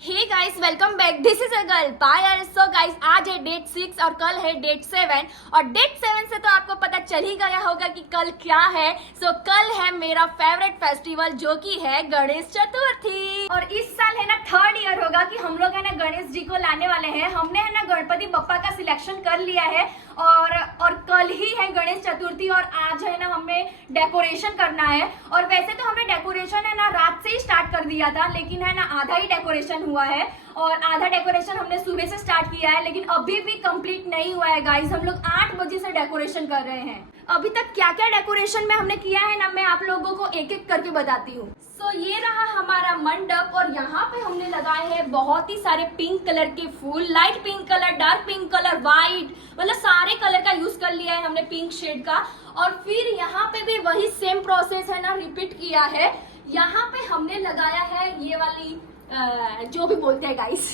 Hey guys welcome back, this is a girl Payal. So guys आज है date 6 और कल है डेट 7 और डेट 7 से तो आपको पता चल ही गया होगा कि कल क्या है। सो कल है मेरा फेवरेट फेस्टिवल जो कि है गणेश चतुर्थी। और इस साल है ना 3rd ईयर होगा कि हम लोग है ना गणेश जी को लाने वाले हैं। हमने है ना गणपति बप्पा का सिलेक्शन कर लिया है और कल ही है गणेश चतुर्थी और आज है ना हमें डेकोरेशन करना है। और वैसे तो हमने डेकोरेशन है ना रात से ही स्टार्ट कर दिया था, लेकिन है ना आधा ही डेकोरेशन हुआ है और आधा डेकोरेशन हमने सुबह से स्टार्ट किया है, लेकिन अभी भी कंप्लीट नहीं हुआ है गाइस। हम लोग 8 बजे से डेकोरेशन कर रहे हैं। अभी तक क्या क्या डेकोरेशन में हमने किया है ना मैं आप लोगों को एक एक करके बताती हूँ। सो ये रहा हमारा मंडप और यहाँ पे हमने लगाए हैं बहुत ही सारे पिंक कलर के फूल, light pink colour, dark pink colour, white, मतलब सारे कलर का यूज कर लिया है हमने पिंक शेड का। और फिर यहाँ पे भी वही सेम प्रोसेस है ना रिपीट किया है। यहाँ पे हमने लगाया है ये वाली जो भी बोलते हैं गाइस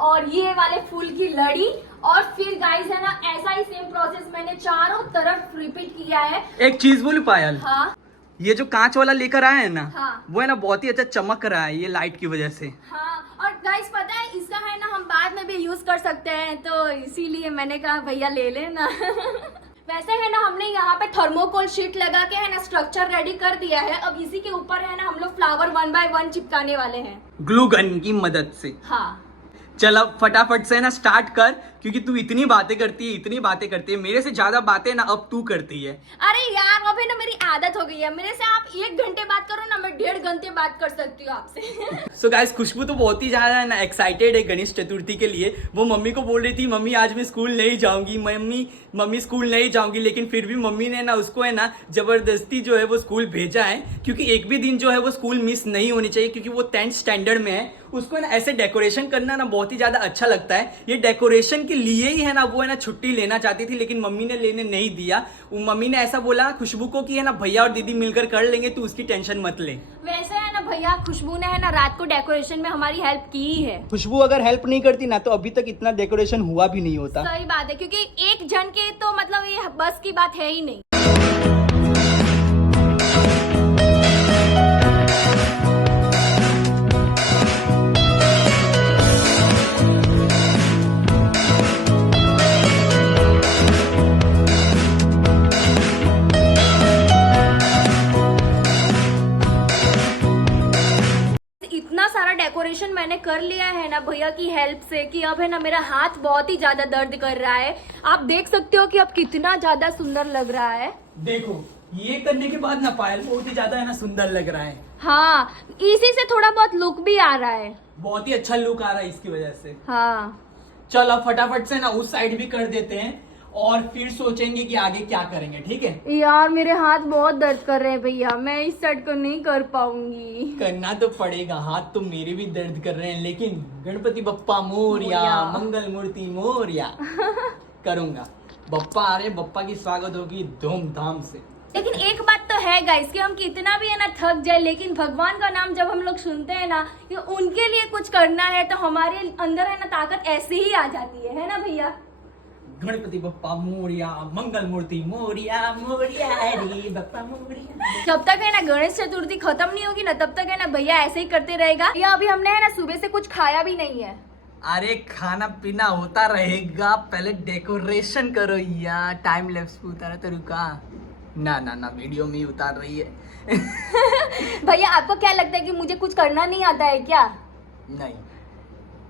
और ये वाले फूल की लड़ी। और फिर गाइस है ना ऐसा ही सेम प्रोसेस मैंने चारों तरफ रिपीट किया है। एक चीज बोलूं पायल, हाँ ये जो कांच वाला लेकर आए हैं ना, हाँ वो है ना बहुत ही अच्छा चमक रहा है ये लाइट की वजह से। हाँ, और गाइस पता है इसका है ना हम बाद में भी यूज कर सकते हैं, तो इसीलिए मैंने कहा भैया ले लेना वैसे है ना हमने यहाँ पे थर्मोकोल शीट लगा के है ना स्ट्रक्चर रेडी कर दिया है। अब इसी के ऊपर है ना हम लोग फ्लावर 1 बाय 1 चिपकाने वाले हैं ग्लू गन की मदद से। हाँ चल अब फटाफट से ना स्टार्ट कर, क्योंकि तू इतनी बातें करती है, मेरे से ज्यादा बातें ना अब तू करती है। अरे यार अभी ना मेरी आदत हो गई है, मेरे से आप 1 घंटे बात करो ना मैं 1.5 घंटे बात कर सकती हूँ आपसे सो गाइस खुशबू तो बहुत ही ज्यादा है ना एक्साइटेड है गणेश चतुर्थी के लिए। वो मम्मी को बोल रही थी मम्मी आज मैं स्कूल नहीं जाऊंगी, मम्मी स्कूल नहीं जाऊंगी, लेकिन फिर भी मम्मी ने ना उसको है ना जबरदस्ती जो है वो स्कूल भेजा है, क्योंकि एक भी दिन जो है वो स्कूल मिस नहीं होनी चाहिए, क्योंकि वो 10th स्टैंडर्ड में है। उसको ना ऐसे डेकोरेशन करना ना बहुत ही ज्यादा अच्छा लगता है। ये डेकोरेशन के लिए ही है ना वो है ना छुट्टी लेना चाहती थी, लेकिन मम्मी ने लेने नहीं दिया। मम्मी ने ऐसा बोला खुशबू को कि है ना भैया और दीदी मिलकर कर लेंगे, तू उसकी टेंशन मत ले। वैसे है ना भैया खुशबू ने है ना रात को डेकोरेशन में हमारी हेल्प की ही है। खुशबू अगर हेल्प नहीं करती ना तो अभी तक इतना डेकोरेशन हुआ भी नहीं होता। सही बात है, क्योंकि एक जन के तो मतलब ये बस की बात है ही नहीं। इतना सारा डेकोरेशन मैंने कर लिया है ना भैया की हेल्प से कि अब है ना मेरा हाथ बहुत ही ज्यादा दर्द कर रहा है। आप देख सकते हो कि अब कितना ज्यादा सुंदर लग रहा है। देखो ये करने के बाद ना पायल बहुत ही ज्यादा है ना सुंदर लग रहा है। हाँ इसी से थोड़ा बहुत लुक भी आ रहा है, बहुत ही अच्छा लुक आ रहा है इसकी वजह से। हाँ चल अब फटाफट से ना उस साइड भी कर देते हैं और फिर सोचेंगे कि आगे क्या करेंगे, ठीक है। यार मेरे हाथ बहुत दर्द कर रहे हैं भैया, मैं इस साइड को नहीं कर पाऊंगी। करना तो पड़ेगा, हाथ तो मेरे भी दर्द कर रहे हैं, लेकिन गणपति बप्पा मोरया, मंगल मूर्ति मोरया करूंगा। बप्पा आ रहे, बप्पा की स्वागत होगी धूमधाम से। लेकिन एक बात तो है गाइस कि हम कितना भी है ना थक जाए, लेकिन भगवान का नाम जब हम लोग सुनते हैं ना कि उनके लिए कुछ करना है तो हमारे अंदर है ना ताकत ऐसे ही आ जाती है ना भैया। गणपति बप्पा मोरया, मंगल मूर्ति मोरया, मोरया रे बप्पा मोरया। जब तक है ना गणेश चतुर्थी खत्म नहीं होगी ना तब तक है ना भैया ऐसे ही करते रहेगा। या अभी हमने है ना सुबह से कुछ खाया भी नहीं है। अरे खाना पीना होता रहेगा, पहले डेकोरेशन करो यार। टाइम लैप्स पे उतारा तो रुका ना वीडियो में ही उतार रही है भैया आपको क्या लगता है कि मुझे कुछ करना नहीं आता है क्या? नहीं,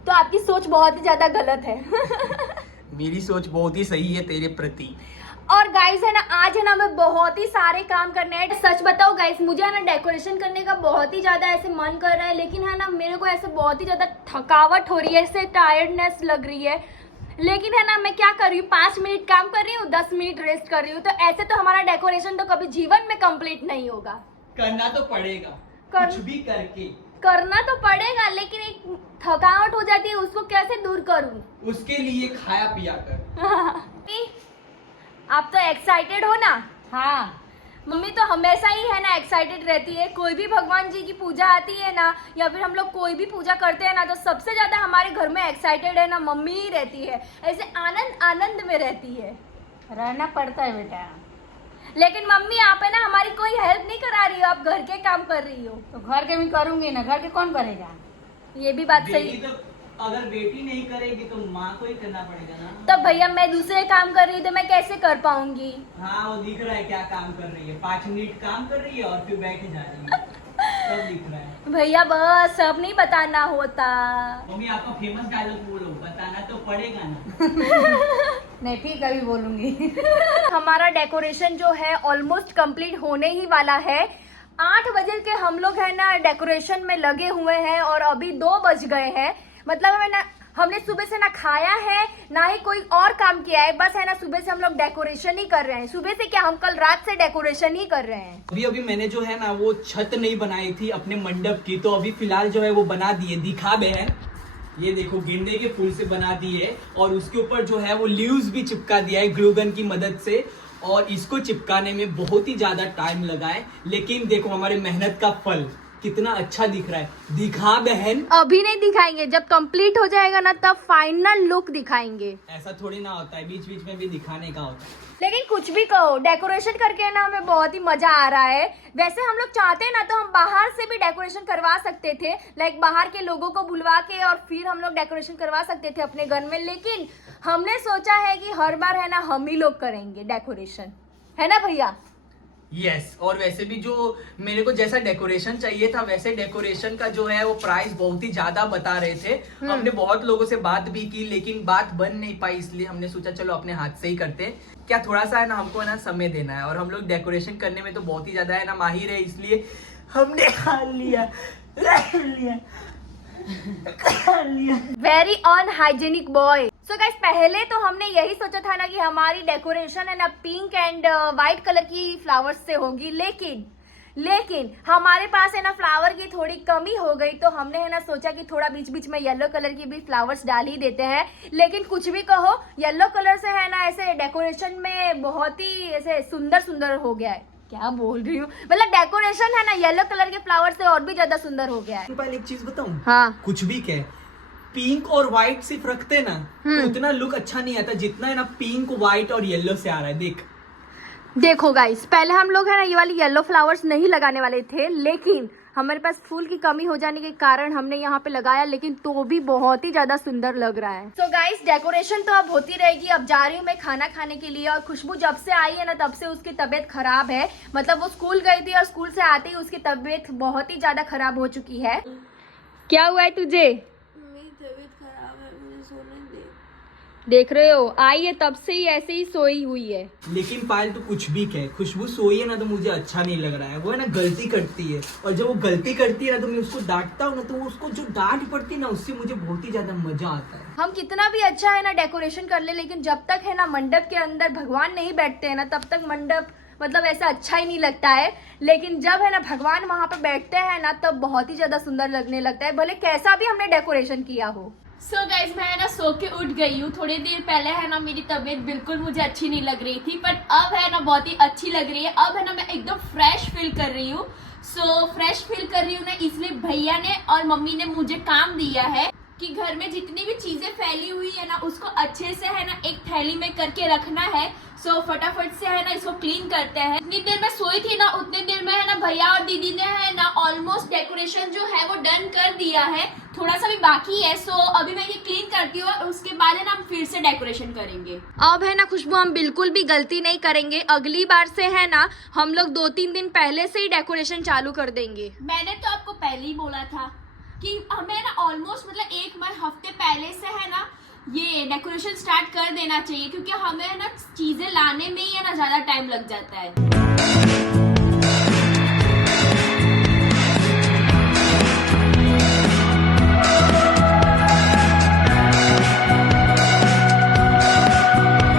तो आपकी सोच बहुत ही ज्यादा गलत है मेरी सोच बहुत ही सही है तेरे प्रति। और गाइस है ना आज है ना मैं बहुत ही सारे काम करने हैं। सच बताओ गाइस मुझे है ना डेकोरेशन करने का बहुत ही ज्यादा ऐसे मन कर रहा है, लेकिन है ना मेरे को ऐसे बहुत ही ज्यादा थकावट हो रही है, ऐसे टायर्डनेस लग रही है। लेकिन है ना मैं क्या कर रही हूँ, 5 मिनट काम कर रही हूँ, 10 मिनट रेस्ट कर रही हूँ, तो ऐसे तो हमारा डेकोरेशन तो कभी जीवन में कंप्लीट नहीं होगा। करना तो पड़ेगा, कुछ भी करके करना तो पड़ेगा, लेकिन एक थकावट हो जाती है उसको कैसे दूर करूँ? उसके लिए खाया पिया कर आप तो एक्साइटेड हो ना? हाँ मम्मी तो हमेशा ही है ना एक्साइटेड रहती है। कोई भी भगवान जी की पूजा आती है ना या फिर हम लोग कोई भी पूजा करते हैं ना तो सबसे ज्यादा हमारे घर में एक्साइटेड है ना मम्मी ही रहती है। ऐसे आनंद आनंद में रहती है। रहना पड़ता है बेटा। लेकिन मम्मी आप है ना हमारी कोई हेल्प नहीं करा रही हो, आप घर के काम कर रही हो। तो घर के भी करूंगी ना, घर के कौन करेगा? ये भी बात बेटी सही। तो अगर बेटी नहीं करेगी तो माँ को ही करना पड़ेगा ना। तब भैया मैं दूसरे काम कर रही हूँ तो मैं कैसे कर पाऊंगी? हाँ वो दिख रहा है क्या काम कर रही है, 5 मिनट काम कर रही है और फिर बैठ जा रही है, सब दिख रहा है। भैया बस सब नहीं बताना होता। मम्मी आपका फेमस डायलॉग बोलो, बताना तो पड़ेगा ना। नहीं फिर कभी बोलूंगी। हमारा डेकोरेशन जो है ऑलमोस्ट कंप्लीट होने ही वाला है। 8 बजे के हम लोग है ना डेकोरेशन में लगे हुए हैं और अभी 2 बज गए हैं। मतलब हमने सुबह से ना खाया है ना ही कोई और काम किया है, बस है ना सुबह से हम लोग डेकोरेशन ही कर रहे हैं। सुबह से क्या, हम कल रात से डेकोरेशन ही कर रहे हैं। अभी मैंने जो है ना वो छत नहीं बनाई थी अपने मंडप की, तो अभी फिलहाल जो है वो बना दिए। दिखा बहन, ये देखो गेंदे के फूल से बना दिए और उसके ऊपर जो है वो लीव्स भी चिपका दिया है ग्लू गन की मदद से। और इसको चिपकाने में बहुत ही ज्यादा टाइम लगा है, लेकिन देखो हमारी मेहनत का फल कितना अच्छा दिख रहा है। दिखा बहन। अभी नहीं दिखाएंगे, जब कंप्लीट हो जाएगा ना तब फाइनल लुक दिखाएंगे। ऐसा थोड़ी ना होता है, बीच बीच में भी दिखाने का होता है। लेकिन कुछ भी कहो, डेकोरेशन करके ना हमें बहुत ही मजा आ रहा है। वैसे हम लोग चाहते हैं ना तो हम बाहर से भी डेकोरेशन करवा सकते थे, लाइक बाहर के लोगों को बुलवा के और फिर हम लोग डेकोरेशन करवा सकते थे अपने घर में। लेकिन हमने सोचा है कि हर बार है ना हम ही लोग करेंगे डेकोरेशन, है ना भैया? यस और वैसे भी जो मेरे को जैसा डेकोरेशन चाहिए था वैसे डेकोरेशन का जो है वो प्राइस बहुत ही ज्यादा बता रहे थे। हमने बहुत लोगों से बात भी की लेकिन बात बन नहीं पाई, इसलिए हमने सोचा चलो अपने हाथ से ही करते हैं। क्या थोड़ा सा है ना हमको है ना समय देना है और हम लोग डेकोरेशन करने में तो बहुत ही ज्यादा है ना माहिर है, इसलिए हमने हार लिया। Very unhygienic boy. So guys पहले तो हमने यही सोचा था ना कि हमारी डेकोरेशन है ना पिंक एंड व्हाइट कलर की फ्लावर्स से होगी, लेकिन हमारे पास है ना फ्लावर की थोड़ी कमी हो गई, तो हमने है ना सोचा कि थोड़ा बीच बीच में येलो कलर की भी फ्लावर्स डाल ही देते हैं। लेकिन कुछ भी कहो, येलो कलर से है ना ऐसे डेकोरेशन में बहुत ही ऐसे सुंदर हो गया है। क्या बोल रही हूँ, मतलब डेकोरेशन है ना येलो कलर के फ्लावर से और भी ज्यादा सुंदर हो गया है। पहले एक चीज बताऊं, हाँ कुछ भी कहे, पिंक और व्हाइट सिर्फ रखते ना तो उतना लुक अच्छा नहीं आता जितना है ना पिंक व्हाइट और येलो से आ रहा है। देखो गाइस, पहले हम लोग है ना ये वाली येलो फ्लावर्स नहीं लगाने वाले थे, लेकिन हमारे पास फूल की कमी हो जाने के कारण हमने यहाँ पे लगाया, लेकिन तो भी बहुत ही ज्यादा सुंदर लग रहा है। सो गाइस डेकोरेशन तो अब होती रहेगी। अब जा रही हूँ मैं खाना खाने के लिए, और खुशबू जब से आई है ना तब से उसकी तबीयत खराब है। मतलब वो स्कूल गई थी और स्कूल से आते ही उसकी तबीयत बहुत ही ज्यादा खराब हो चुकी है। क्या हुआ है तुझे? मेरी तबीयत खराब है, मुझे सोने दे। देख रहे हो, आई है तब से ही ऐसे ही सोई हुई है। लेकिन पायल तो कुछ भी कहे, खुशबू सोई है ना तो मुझे अच्छा नहीं लग रहा है। वो है ना गलती करती है और जब वो गलती करती है ना तो मैं उसको डांटता हूँ ना, तो उसको जो डांट पड़ती है ना उससे मुझे बहुत ही ज्यादा मजा आता है। हम कितना भी अच्छा है ना डेकोरेशन कर ले, लेकिन जब तक है ना मंडप के अंदर भगवान नहीं बैठते हैं ना तब तक मंडप मतलब ऐसा अच्छा ही नहीं लगता है। लेकिन जब है ना भगवान वहां पर बैठते हैं ना तब बहुत ही ज्यादा सुंदर लगने लगता है, भले कैसा भी हमने डेकोरेशन किया हो। सो गाइज मैं ना सो के उठ गई हूँ। थोड़ी देर पहले है ना मेरी तबीयत बिल्कुल मुझे अच्छी नहीं लग रही थी, पर अब है ना बहुत ही अच्छी लग रही है। अब है ना मैं एकदम फ्रेश फील कर रही हूँ। फ्रेश फील कर रही हूँ ना, इसलिए भैया ने और मम्मी ने मुझे काम दिया है कि घर में जितनी भी चीजें फैली हुई है ना उसको अच्छे से है ना एक थैली में करके रखना है। फटाफट से है ना इसको क्लीन करते हैं। जितनी देर मैं सोई थी ना उतनी देर में है ना भैया और दीदी ने है ना ऑलमोस्ट डेकोरेशन जो है वो डन कर दिया है, थोड़ा सा भी बाकी है। अभी मैं ये क्लीन करती हूँ और उसके बाद है ना हम फिर से डेकोरेशन करेंगे। अब है ना खुशबू हम बिल्कुल भी गलती नहीं करेंगे। अगली बार से है ना हम लोग 2-3 दिन पहले से ही डेकोरेशन चालू कर देंगे। मैंने तो आपको पहले ही बोला था कि हमें ना ऑलमोस्ट मतलब 1 हफ्ते पहले से है ना ये डेकोरेशन स्टार्ट कर देना चाहिए, क्योंकि हमें ना चीजें लाने में ही है ना ज्यादा टाइम लग जाता है।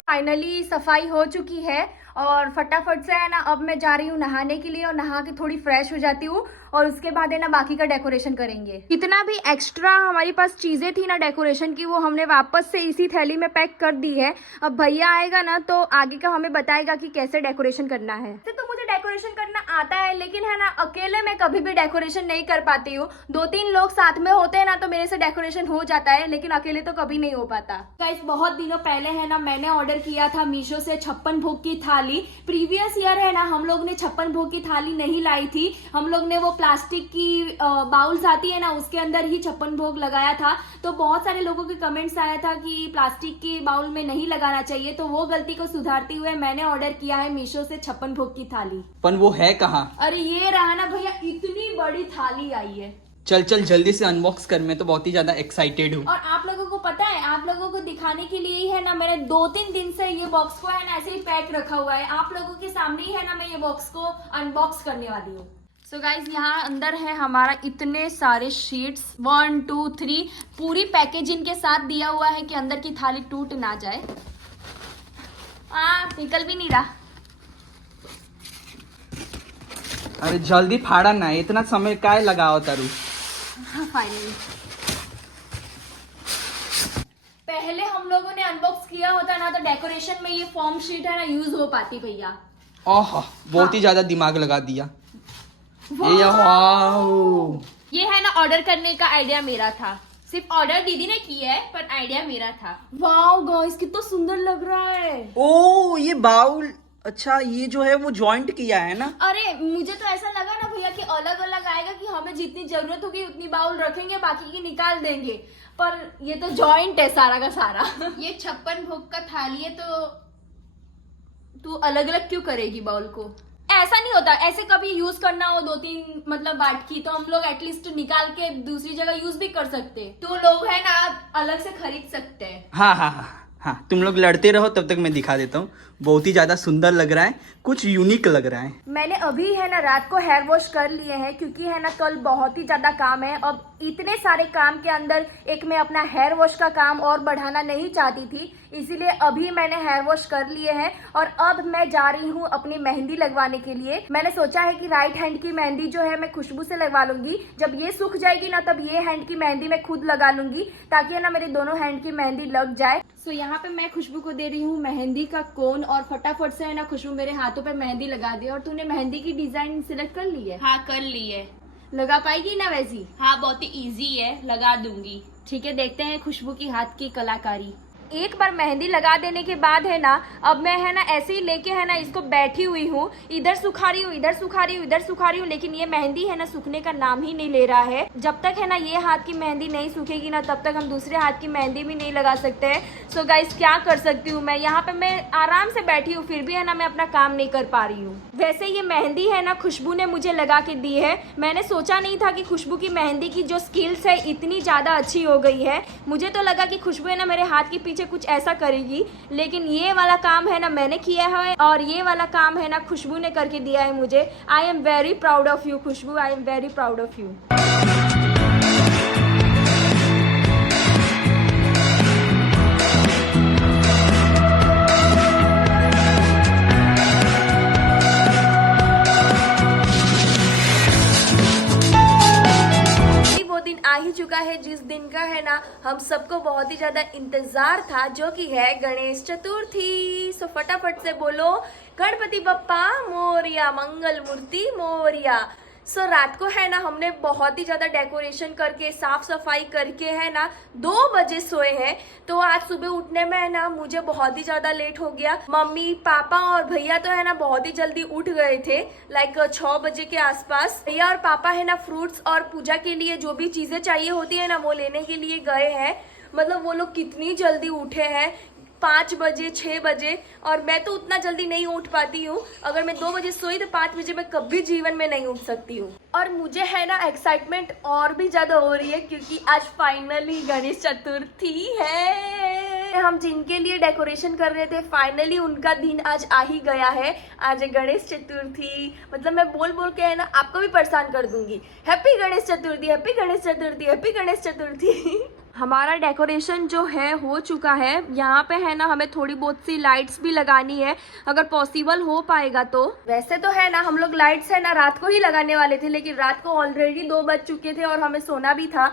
फाइनली सफाई हो चुकी है और फटाफट से है ना अब मैं जा रही हूँ नहाने के लिए, और नहा के थोड़ी फ्रेश हो जाती हूँ और उसके बाद है ना बाकी का डेकोरेशन करेंगे। कितना भी एक्स्ट्रा हमारी पास चीजें थी ना डेकोरेशन की वो हमने वापस से इसी थैली में पैक कर दी है। अब भैया आएगा ना तो आगे का हमें बताएगा कि कैसे डेकोरेशन करना है। तो मुझे डेकोरेशन करना आता है, लेकिन है ना अकेले मैं कभी भी डेकोरेशन नहीं कर पाती हूँ। 2-3 लोग साथ में होते हैं ना तो मेरे से डेकोरेशन हो जाता है, लेकिन अकेले तो कभी नहीं हो पाता। गाइस बहुत दिनों पहले है ना मैंने ऑर्डर किया था मीशो से 56 भोग की थाली। प्रीवियस ईयर है ना हम लोग ने 56 भोग की थाली नहीं लाई थी, हम लोग ने वो प्लास्टिक की बाउल्स आती है ना उसके अंदर ही 56 भोग लगाया था। तो बहुत सारे लोगों के कमेंट्स आया था कि प्लास्टिक के बाउल में नहीं लगाना चाहिए, तो वो गलती को सुधारते हुए मैंने ऑर्डर किया है मीशो से 56 भोग की थाली। पर वो है कहाँ? अरे ये रहा ना भैया, इतनी बड़ी थाली आई है। चल चल जल्दी से अनबॉक्स कर, मैं तो बहुत ही ज्यादा एक्साइटेड हूँ। और आप लोगों को पता है, आप लोगों को दिखाने के लिए ही है ना मैंने 2-3 दिन से ये बॉक्स को है ना ऐसे ही पैक रखा हुआ है। आप लोगों के सामने ही है ना मैं ये बॉक्स को अनबॉक्स करने वाली हूँ। सो गाइज यहाँ अंदर है हमारा इतने सारे शीट्स, 1 2 3 पूरी पैकेजिंग के साथ दिया हुआ है कि अंदर की थाली टूट ना जाए। निकल भी नहीं रहा। अरे जल्दी फाड़ा ना, इतना समय काय लगाओ तारू। फाइनली पहले हम लोगों ने अनबॉक्स किया होता ना तो डेकोरेशन में ये फॉर्म शीट है ना यूज हो पाती भैया। ओह बहुत ही ज्यादा दिमाग लगा दिया। ये वाओ, ये है ना ऑर्डर करने का आइडिया मेरा था, सिर्फ ऑर्डर दीदी ने किया है पर आइडिया मेरा था। वाओ गाइस कितना सुंदर लग रहा है। ओ ये बाउल, अच्छा ये जो है वो जॉइंट किया है ना। अरे मुझे तो ऐसा लगा ना भैया कि अलग अलग आएगा, कि हमें जितनी जरूरत होगी उतनी बाउल रखेंगे, बाकी की निकाल देंगे, पर ये तो जॉइंट है सारा का सारा। ये 56 भोग का थाली है तो तू अलग अलग क्यों करेगी बाउल को? ऐसा नहीं होता, ऐसे कभी यूज करना हो 2-3 मतलब बाट की तो हम लोग एटलीस्ट निकाल के दूसरी जगह यूज भी कर सकते। तो लोग है ना अलग से खरीद सकते हैं। हाँ हाँ हाँ हाँ, तुम लोग लड़ते रहो तब तक मैं दिखा देता हूँ। बहुत ही ज्यादा सुंदर लग रहा है, कुछ यूनिक लग रहा है। मैंने अभी है ना रात को हेयर वॉश कर लिए हैं, क्योंकि है ना कल बहुत ही ज्यादा काम है। अब इतने सारे काम के अंदर एक मैं अपना हेयर वॉश का काम और बढ़ाना नहीं चाहती थी, इसीलिए अभी मैंने हेयर वॉश कर लिए हैं। और अब मैं जा रही हूँ अपनी मेहंदी लगवाने के लिए। मैंने सोचा है कि राइट हैंड की मेहंदी जो है मैं खुशबू से लगवा लूंगी। जब ये सूख जाएगी ना तब ये हैंड की मेहंदी मैं खुद लगा लूंगी, ताकि है ना मेरे दोनों हैंड की मेहंदी लग जाए। सो यहाँ पे मैं खुशबू को दे रही हूँ मेहंदी का कोन, और फटाफट से है ना खुशबू मेरे हाथों पे मेहंदी लगा दी। और तूने मेहंदी की डिजाइन सिलेक्ट कर ली है? हाँ कर ली है। लगा पाएगी ना वैसी? हाँ बहुत ही इजी है, लगा दूंगी। ठीक है, देखते हैं खुशबू की हाथ की कलाकारी। एक बार मेहंदी लगा देने के बाद है ना अब मैं है ना ऐसे ही लेके है ना इसको बैठी हुई हूँ, इधर सुखा रही हूँ, इधर सुखा रही हूँ, इधर सुखा रही हूँ, लेकिन ये मेहंदी है ना सूखने का नाम ही नहीं ले रहा है। जब तक है ना ये हाथ की मेहंदी नहीं सूखेगी ना तब तक हम दूसरे हाथ की मेहंदी भी नहीं लगा सकते हैं। सो गाइस क्या कर सकती हूँ मैं, यहाँ पे मैं आराम से बैठी हूँ फिर भी है ना मैं अपना काम नहीं कर पा रही हूँ। वैसे ये मेहंदी है ना खुशबू ने मुझे लगा के दी है। मैंने सोचा नहीं था कि खुशबू की मेहंदी की जो स्किल्स है इतनी ज्यादा अच्छी हो गई है। मुझे तो लगा कि खुशबू है ना मेरे हाथ के पीछे कुछ ऐसा करेगी, लेकिन ये वाला काम है ना मैंने किया है, और ये वाला काम है ना खुशबू ने करके दिया है मुझे। I am very proud of you Khushboo, I am very proud of you. दिन आ ही चुका है जिस दिन का है ना हम सबको बहुत ही ज्यादा इंतजार था, जो कि है गणेश चतुर्थी। सो फटाफट से बोलो गणपति बप्पा मोरिया, मंगल मूर्ति मोरिया। सो रात को है ना हमने बहुत ही ज्यादा डेकोरेशन करके साफ सफाई करके है ना 2 बजे सोए हैं। तो आज सुबह उठने में है ना मुझे बहुत ही ज्यादा लेट हो गया। मम्मी पापा और भैया तो है ना बहुत ही जल्दी उठ गए थे, लाइक 6 बजे के आसपास। भैया और पापा है ना फ्रूट्स और पूजा के लिए जो भी चीजें चाहिए होती है ना वो लेने के लिए गए हैं। मतलब वो लोग कितनी जल्दी उठे हैं, 5 बजे 6 बजे, और मैं तो उतना जल्दी नहीं उठ पाती हूँ। अगर मैं 2 बजे सोई तो 5 बजे मैं कभी जीवन में नहीं उठ सकती हूँ। और मुझे है ना एक्साइटमेंट और भी ज्यादा हो रही है, क्योंकि आज फाइनली गणेश चतुर्थी है। हम जिनके लिए डेकोरेशन कर रहे थे फाइनली उनका दिन आज आ ही गया है। आज है गणेश चतुर्थी, मतलब मैं बोल बोल के है ना आपको भी परेशान कर दूंगी। Happy Ganesh Chaturthi, happy Ganesh Chaturthi, happy Ganesh Chaturthi. हमारा डेकोरेशन जो है हो चुका है। यहाँ पे है ना हमें थोड़ी बहुत सी लाइट्स भी लगानी है, अगर पॉसिबल हो पाएगा तो। वैसे तो है ना हम लोग लाइट्स है ना रात को ही लगाने वाले थे, लेकिन रात को ऑलरेडी 2 बज चुके थे और हमें सोना भी था,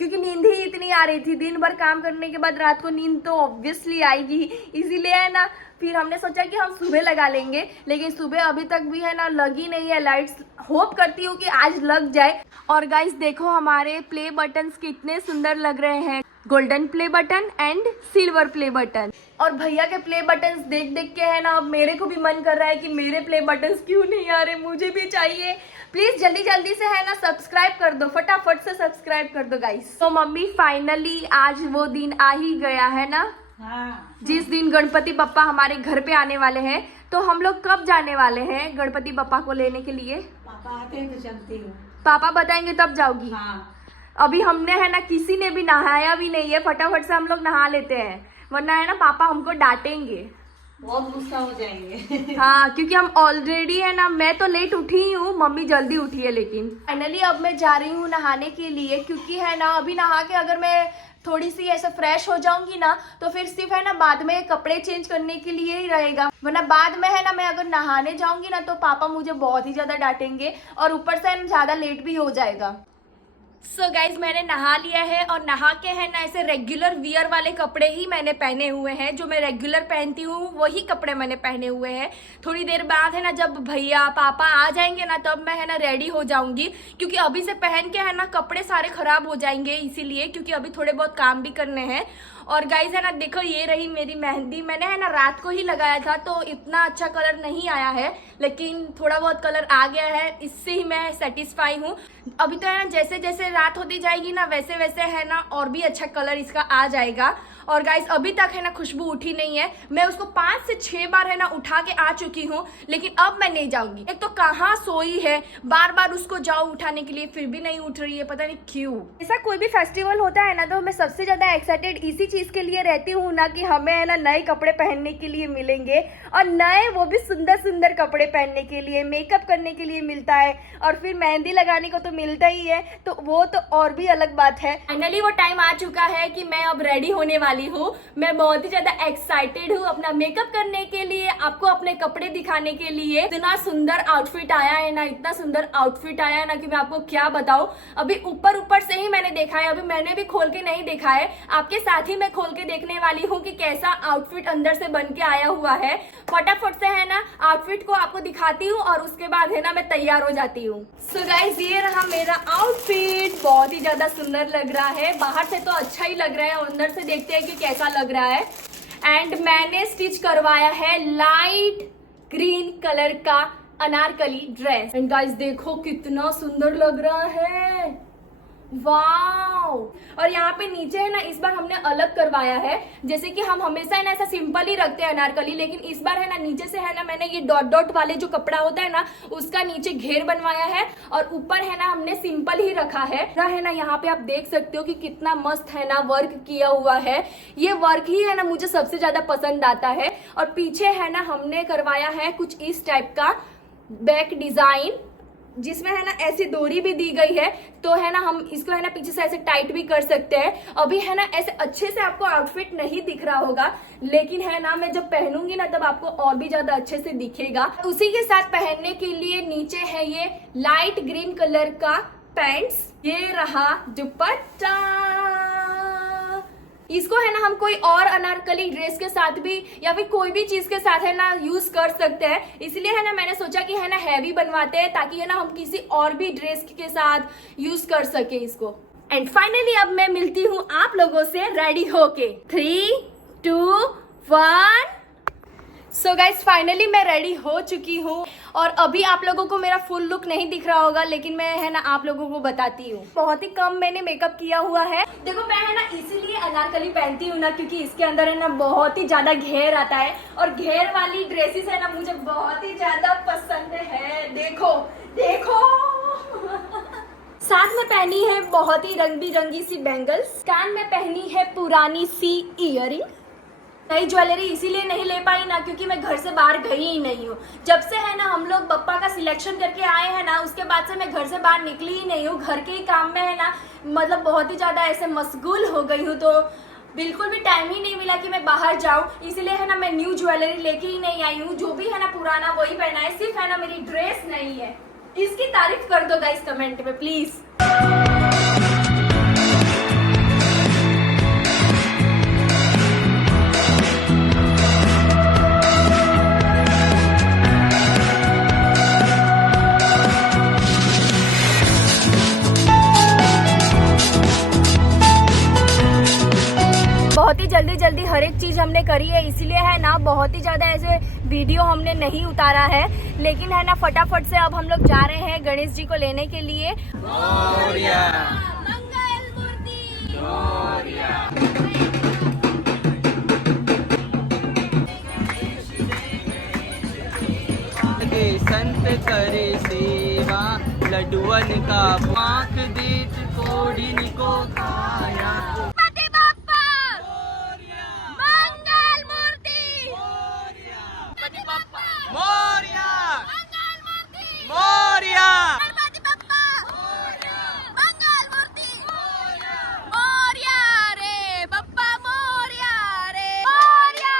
क्योंकि नींद ही इतनी आ रही थी। दिन भर काम करने के बाद रात को नींद तो ऑब्वियसली आएगी, इसीलिए है ना फिर हमने सोचा कि हम सुबह लगा लेंगे, लेकिन सुबह अभी तक भी है ना लगी नहीं है लाइट्स। होप करती हूँ कि आज लग जाए। और गाइस देखो हमारे प्ले बटन्स कितने सुंदर लग रहे हैं, golden play button and silver play button. और भैया के प्ले बटन्स देख देख के है ना अब मेरे को भी मन कर रहा है कि मेरे प्ले बटन्स क्यों नहीं आ रहे, मुझे भी चाहिए। प्लीज जल्दी जल्दी से है ना सब्सक्राइब कर दो, फटाफट से सब्सक्राइब कर दो गाइस। तो मम्मी फाइनली आज वो दिन आ ही गया है ना, हाँ। जिस दिन गणपति बप्पा हमारे घर पे आने वाले हैं। तो हम लोग कब जाने वाले हैं गणपति बप्पा को लेने के लिए? पापा आते हैं तो चलती हूँ। पापा बताएंगे तब जाओगी? हाँ। अभी हमने है ना किसी ने भी नहाया भी नहीं है, फटाफट से हम लोग नहा लेते हैं, वरना है ना पापा हमको डांटेंगे, बहुत गुस्सा हो जाएंगे। हाँ क्योंकि हम ऑलरेडी है ना, मैं तो लेट उठी ही हूँ, मम्मी जल्दी उठी है। लेकिन फाइनली अब मैं जा रही हूँ नहाने के लिए, क्योंकि है ना अभी नहा के अगर मैं थोड़ी सी ऐसे फ्रेश हो जाऊंगी ना तो फिर सिर्फ है ना बाद में कपड़े चेंज करने के लिए ही रहेगा, वरना बाद में है ना मैं अगर नहाने जाऊंगी ना तो पापा मुझे बहुत ही ज्यादा डांटेंगे और ऊपर से ज्यादा लेट भी हो जाएगा। सो गाइज मैंने नहा लिया है और नहा के है ना ऐसे रेगुलर वियर वाले कपड़े ही मैंने पहने हुए हैं, जो मैं रेगुलर पहनती हूँ वही कपड़े मैंने पहने हुए हैं। थोड़ी देर बाद है ना जब भैया पापा आ जाएंगे ना तब मैं है ना रेडी हो जाऊंगी, क्योंकि अभी से पहन के है ना कपड़े सारे खराब हो जाएंगे, इसीलिए क्योंकि अभी थोड़े बहुत काम भी करने हैं। और गाइज है ना देखो ये रही मेरी मेहंदी, मैंने है ना रात को ही लगाया था तो इतना अच्छा कलर नहीं आया है, लेकिन थोड़ा बहुत कलर आ गया है, इससे ही मैं सेटिस्फाई हूँ। अभी तो है ना जैसे जैसे रात होती जाएगी ना वैसे वैसे है ना और भी अच्छा कलर इसका आ जाएगा। और गाइस अभी तक है ना खुशबू उठी नहीं है, मैं उसको 5 से 6 बार है ना उठा के आ चुकी हूँ, लेकिन अब मैं नहीं जाऊंगी। एक तो कहाँ सोई है, बार बार उसको जाओ उठाने के लिए, फिर भी नहीं उठ रही है, पता नहीं क्यों। ऐसा कोई भी फेस्टिवल होता है ना तो मैं सबसे ज्यादा एक्साइटेड इसी चीज के लिए रहती हूँ ना, कि हमें है ना नए कपड़े पहनने के लिए मिलेंगे, और नए वो भी सुंदर सुंदर कपड़े पहनने के लिए, मेकअप करने के लिए मिलता है, और फिर मेहंदी लगाने को तो मिलता ही है, तो वो तो और भी अलग बात है। फाइनली वो टाइम आ चुका है कि मैं अब रेडी होने वाली हूँ। मैं बहुत ही ज्यादा एक्साइटेड हूँ अपना मेकअप करने के लिए, आपको अपने कपड़े दिखाने के लिए। इतना सुंदर आउटफिट आया है ना, इतना सुंदर आउटफिट आया है ना कि मैं आपको क्या बताऊं। अभी ऊपर ऊपर से ही मैंने देखा है, अभी मैंने भी खोल के नहीं देखा है, आपके साथ ही मैं खोल के देखने वाली हूँ कि कैसा आउटफिट अंदर से बन के आया हुआ है। फटाफट से है ना आउटफिट को आपको दिखाती हूँ और उसके बाद है ना मैं तैयार हो जाती हूँ। सो गाइस ये रहा मेरा आउटफिट, बहुत ही ज्यादा सुंदर लग रहा है, बाहर से तो अच्छा ही लग रहा है, अंदर से देखते हैं कि कैसा लग रहा है। एंड मैंने स्टिच करवाया है लाइट ग्रीन कलर का अनारकली ड्रेस। एंड गाइस देखो कितना सुंदर लग रहा है, वाओ। और यहाँ पे नीचे है ना इस बार हमने अलग करवाया है, जैसे कि हम हमेशा है ना ऐसा सिंपल ही रखते हैं अनारकली, लेकिन इस बार है ना नीचे से है ना मैंने ये डॉट डॉट वाले जो कपड़ा होता है ना उसका नीचे घेर बनवाया है, और ऊपर है ना हमने सिंपल ही रखा है ना। यहाँ पे आप देख सकते हो कि कितना मस्त है ना वर्क किया हुआ है, ये वर्क ही है ना मुझे सबसे ज्यादा पसंद आता है। और पीछे है ना हमने करवाया है कुछ इस टाइप का बैक डिजाइन, जिसमें है ना ऐसी डोरी भी दी गई है, तो है ना हम इसको है ना पीछे से ऐसे टाइट भी कर सकते हैं। अभी है ना ऐसे अच्छे से आपको आउटफिट नहीं दिख रहा होगा, लेकिन है ना मैं जब पहनूंगी ना तब आपको और भी ज्यादा अच्छे से दिखेगा। उसी के साथ पहनने के लिए नीचे है ये लाइट ग्रीन कलर का पैंट्स, ये रहा दुपट्टा। इसको है ना हम कोई और अनारकली ड्रेस के साथ भी या फिर कोई भी चीज के साथ है ना यूज कर सकते हैं, इसलिए है ना मैंने सोचा कि है ना हैवी बनवाते हैं, ताकि है ना हम किसी और भी ड्रेस के साथ यूज कर सके इसको। एंड फाइनली अब मैं मिलती हूँ आप लोगों से रेडी होके। 3, 2, 1। सो गाइज फाइनली मैं रेडी हो चुकी हूँ, और अभी आप लोगों को मेरा फुल लुक नहीं दिख रहा होगा, लेकिन मैं है ना आप लोगों को बताती हूँ। बहुत ही कम मैंने मेकअप किया हुआ है। देखो मैं है ना इसीलिए अनारकली पहनती हूँ ना, क्योंकि इसके अंदर है ना बहुत ही ज्यादा घेर आता है, और घेर वाली ड्रेसेस है ना मुझे बहुत ही ज्यादा पसंद है। देखो देखो साथ में पहनी है बहुत ही रंग बिरंगी सी बैंगल्स, कान में पहनी है पुरानी सी इयरिंग। नई ज्वेलरी इसीलिए नहीं ले पाई ना क्योंकि मैं घर से बाहर गई ही नहीं हूँ। जब से है ना हम लोग बप्पा का सिलेक्शन करके आए हैं ना, उसके बाद से मैं घर से बाहर निकली ही नहीं हूँ। घर के ही काम में है ना मतलब बहुत ही ज्यादा ऐसे मशगूल हो गई हूँ, तो बिल्कुल भी टाइम ही नहीं मिला कि मैं बाहर जाऊँ। इसीलिए है ना मैं न्यू ज्वेलरी लेके ही नहीं आई हूँ, जो भी है ना पुराना वही पहना है, सिर्फ है ना मेरी ड्रेस नहीं है। इसकी तारीफ कर दो गाइस कमेंट में प्लीज। बहुत ही जल्दी हर एक चीज हमने करी है, इसलिए है ना बहुत ही ज्यादा ऐसे वीडियो हमने नहीं उतारा है, लेकिन है ना फटाफट से अब हम लोग जा रहे हैं गणेश जी को लेने के लिए। संत करे सेवा लडुअन का आँख देत कोढ़िन को खाया। गणपति बप्पा मंगल मूर्ति, गणपति बप्पा मोरया, मंगल मूर्ति, मोरया, गणपति बप्पा मंगल मूर्ति, मोरया रे बप्पा, मोरया रे मोरया।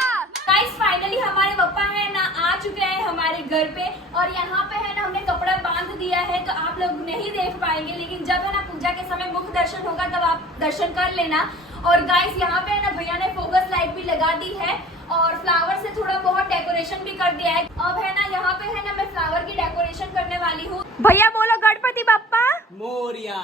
गाइस फाइनली हमारे बप्पा है ना आ चुके हैं हमारे घर पे, और यहाँ पे है ना हमने कपड़ा बांध दिया है, तो आप लोग नहीं देख पाएंगे, लेकिन जब है ना पूजा के समय मुख्य दर्शन होगा तब आप दर्शन कर लेना। और गाइस यहाँ पे है ना भैया ने फोकस लाइट भी लगा दी है, और फ्लावर से थोड़ा बहुत डेकोरेशन भी कर दिया है। अब है ना यहाँ पे है ना मैं फ्लावर की डेकोरेशन करने वाली हूँ। भैया बोलो गणपति बप्पा मोरया,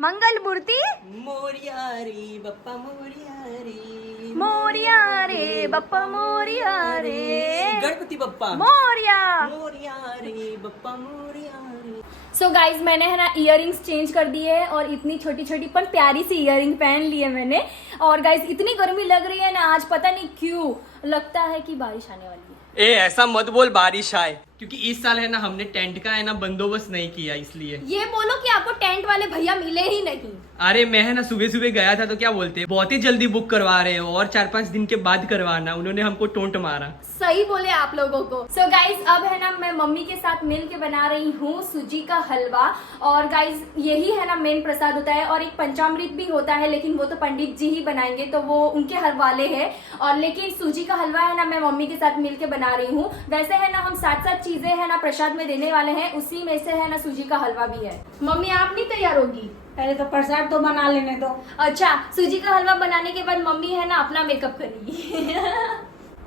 मंगल मूर्ति, मोरया रे बप्पा, मोरया रे, मोरया रे बप्पा, मोरया रे गणपति बप्पा मोरया। मोरया रे बप्पा, मोरया रे। सो गाइज मैंने है ना इयररिंग्स चेंज कर दी है, और इतनी छोटी छोटी पर प्यारी सी इयररिंग पहन ली है मैंने। और गाइज इतनी गर्मी लग रही है ना आज, पता नहीं क्यों लगता है कि बारिश आने वाली है। ए ऐसा मत बोल बारिश आए, क्योंकि इस साल है ना हमने टेंट का है ना बंदोबस्त नहीं किया, इसलिए। ये बोलो कि आपको टेंट वाले भैया मिले ही नहीं। अरे मैं है ना सुबह सुबह गया था तो क्या बोलते हैं, बहुत ही जल्दी बुक करवा रहे हो और 4-5 दिन के बाद करवाना, उन्होंने हमको टोंट मारा। सही बोले आप लोगों को। सो गाइज अब है ना मैं मम्मी के साथ मिल के बना रही हूँ सूजी का हलवा, और गाइज यही है ना मेन प्रसाद होता है, और एक पंचामृत भी होता है, लेकिन वो तो पंडित जी ही बनाएंगे, तो वो उनके हलवाले है। और लेकिन सूजी का हलवा है ना मैं मम्मी के साथ मिल के बना रही हूँ। वैसे है ना हम 7 चीजें है ना प्रसाद में देने वाले हैं, उसी में से है ना सूजी का हलवा भी है। मम्मी आप नहीं तैयार होगी? पहले तो प्रसाद तो बना लेने दो। अच्छा, सूजी का हलवा बनाने के बाद मम्मी है ना अपना मेकअप करेगी।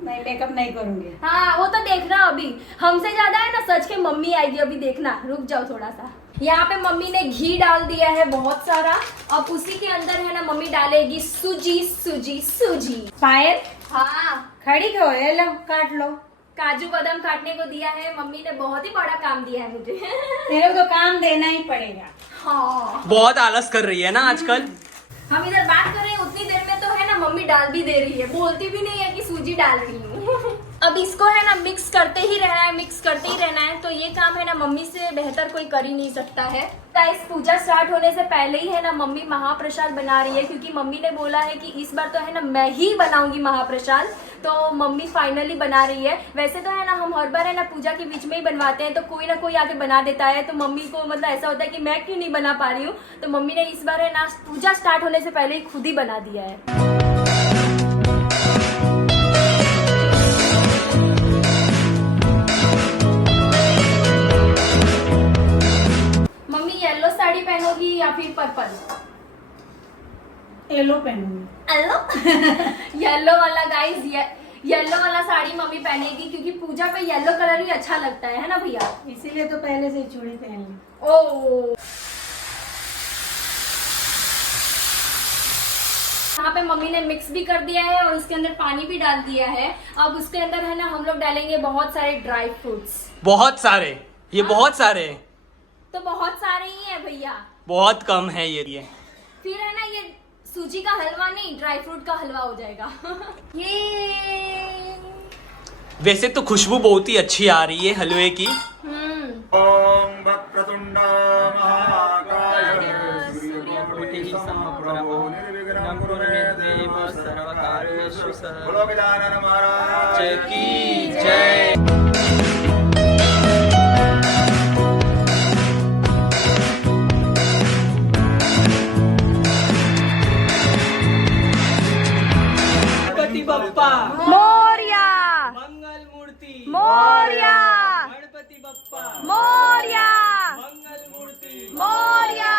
नहीं मेकअप नहीं करूंगी। हाँ वो तो देखना, अभी हमसे ज्यादा है ना सच के मम्मी आएगी, अभी देखना, रुक जाओ थोड़ा सा। यहाँ पे मम्मी ने घी डाल दिया है बहुत सारा, अब उसी के अंदर है ना मम्मी डालेगी सूजी सूजी सूजी। पायल हाँ खड़ी क्यों है, लो काट लो। काजू बादाम काटने को दिया है मम्मी ने, बहुत ही बड़ा काम दिया है मुझे। तेरे को तो काम देना ही पड़ेगा। हाँ बहुत आलस कर रही है ना आजकल। हम इधर बात कर रहे हैं, उतनी देर में तो है ना मम्मी डाल भी दे रही है, बोलती भी नहीं है कि सूजी डाल रही हूँ। अब इसको है ना मिक्स करते ही रहना है, मिक्स करते ही रहना है, तो ये काम है ना मम्मी से बेहतर कोई कर ही नहीं सकता है। गाइस पूजा स्टार्ट होने से पहले ही है ना मम्मी महाप्रसाद बना रही है, क्योंकि मम्मी ने बोला है कि इस बार तो है ना मैं ही बनाऊंगी महाप्रसाद, तो मम्मी फाइनली बना रही है। वैसे तो है ना हम हर बार है ना पूजा के बीच में ही बनवाते हैं, तो कोई ना कोई आके बना देता है, तो मम्मी को मतलब ऐसा होता है कि मैं क्यों नहीं बना पा रही हूँ, तो मम्मी ने इस बार है ना पूजा स्टार्ट होने से पहले ही खुद ही बना दिया है। येलो साड़ी पहनोगी या फिर पर्पल? येलो पहनूंगी। येलो येलो वाला गाइस, येलो वाला साड़ी मम्मी पहनेगी, क्योंकि पूजा पे येलो कलर ही अच्छा लगता है ना भैया, इसीलिए तो पहले से ही चूड़ी पहन ली। ओ यहाँ पे मम्मी ने मिक्स भी कर दिया है, और उसके अंदर पानी भी डाल दिया है। अब उसके अंदर है ना हम लोग डालेंगे बहुत सारे ड्राई फ्रूट्स। बहुत सारे, ये बहुत सारे, तो बहुत सारे ही है भैया, बहुत कम है ये। फिर है ना ये सूजी का हलवा नहीं ड्राई फ्रूट का हलवा हो जाएगा। ये वैसे तो खुशबू बहुत ही अच्छी आ रही है हलवे की। ओम वक्रतुंड महाकाय सूर्यकोटि समप्रभो निर्विघ्नं कुरु मे देव सर्वकार्येषु सर्वदा। बोलो गजानन महाराज की जय। गणपति बप्पा मोरया, मंगल मूर्ति मोरया, गणपति बप्पा मोरया, मंगल मूर्ति मोरया।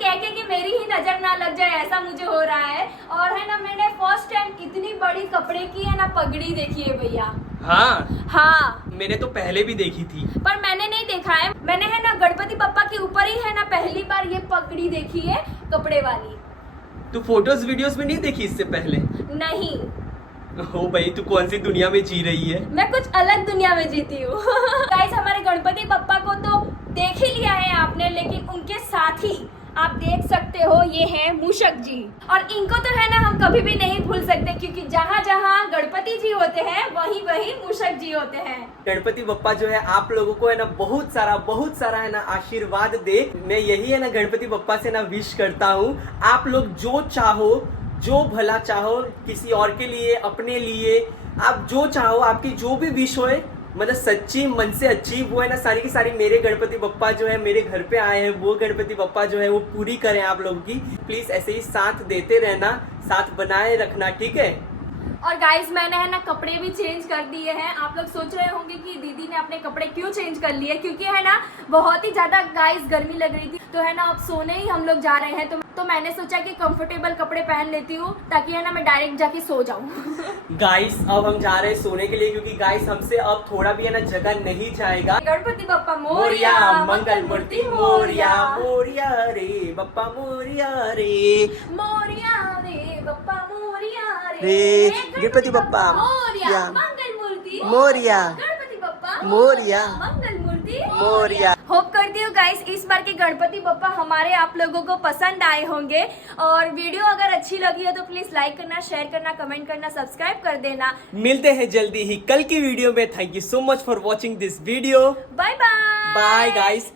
कह के कि मेरी ही नजर ना लग जाए ऐसा मुझे हो रहा है। और है ना मैंने फर्स्ट टाइम इतनी बड़ी कपड़े की है ना पगड़ी देखी है भैया। हाँ, हाँ, मैंने तो पहले भी देखी थी। पर मैंने नहीं देखा है। मैंने है ना गणपति बप्पा के ऊपर ही है ना पहली बार ये पगड़ी देखी है कपड़े वाली। तू फोटोज वीडियोस में नहीं देखी इससे पहले? नहीं, हो भाई, तू कौन सी दुनिया में जी रही है? मैं कुछ अलग दुनिया में जीती हूँ। गाइस हमारे गणपति बप्पा को तो देख ही लिया है आपने, लेकिन उनके साथ ही आप देख सकते हो ये है मूषक जी। और इनको तो है ना हम कभी भी नहीं भूल सकते, क्योंकि जहाँ जहाँ गणपति जी होते हैं वहीं वहीं मूषक जी होते हैं। गणपति बप्पा जो है आप लोगों को है ना बहुत सारा है ना आशीर्वाद दे। मैं यही है ना गणपति बप्पा से ना विश करता हूँ, आप लोग जो चाहो, जो भला चाहो, किसी और के लिए, अपने लिए, आप जो चाहो, आपकी जो भी विश होए, मतलब सच्ची मन से अच्छी, वो है ना सारी की सारी मेरे गणपति बप्पा जो है मेरे घर पे आए हैं, वो गणपति बप्पा जो है वो पूरी करें आप लोगों की। प्लीज ऐसे ही साथ देते रहना, साथ बनाए रखना, ठीक है? और गाइस मैंने है ना कपड़े भी चेंज कर दिए हैं। आप लोग सोच रहे होंगे कि दीदी ने अपने कपड़े क्यों चेंज कर लिए, क्योंकि है ना बहुत ही ज्यादा गाइस गर्मी लग रही थी, तो है ना अब सोने ही हम लोग जा रहे हैं। तो मैंने सोचा कि कंफर्टेबल कपड़े पहन लेती हूँ ताकि है ना मैं डायरेक्ट जाके सो जाऊँ। गाइस अब हम जा रहे हैं सोने के लिए, क्योंकि गाइस हमसे अब थोड़ा भी है ना जगह नहीं जाएगा। गणपति बप्पा मोरिया, मंगल मूर्ति मोरिया, मोरिया रे बप्पा मोरिया रे, मोरिया रे बप्पा मोरिया रे, गणपति बप्पा मोरिया, मंगल मूर्ति मोरिया, गणपति बप्पा मोरिया, मंगल मूर्ति मोरिया। होप करती हूँ गाइस इस बार के गणपति बप्पा हमारे आप लोगों को पसंद आए होंगे। और वीडियो अगर अच्छी लगी हो तो प्लीज लाइक करना, शेयर करना, कमेंट करना, सब्सक्राइब कर देना। मिलते हैं जल्दी ही कल की वीडियो में। Thank you so much for watching this video. Bye bye bye guys.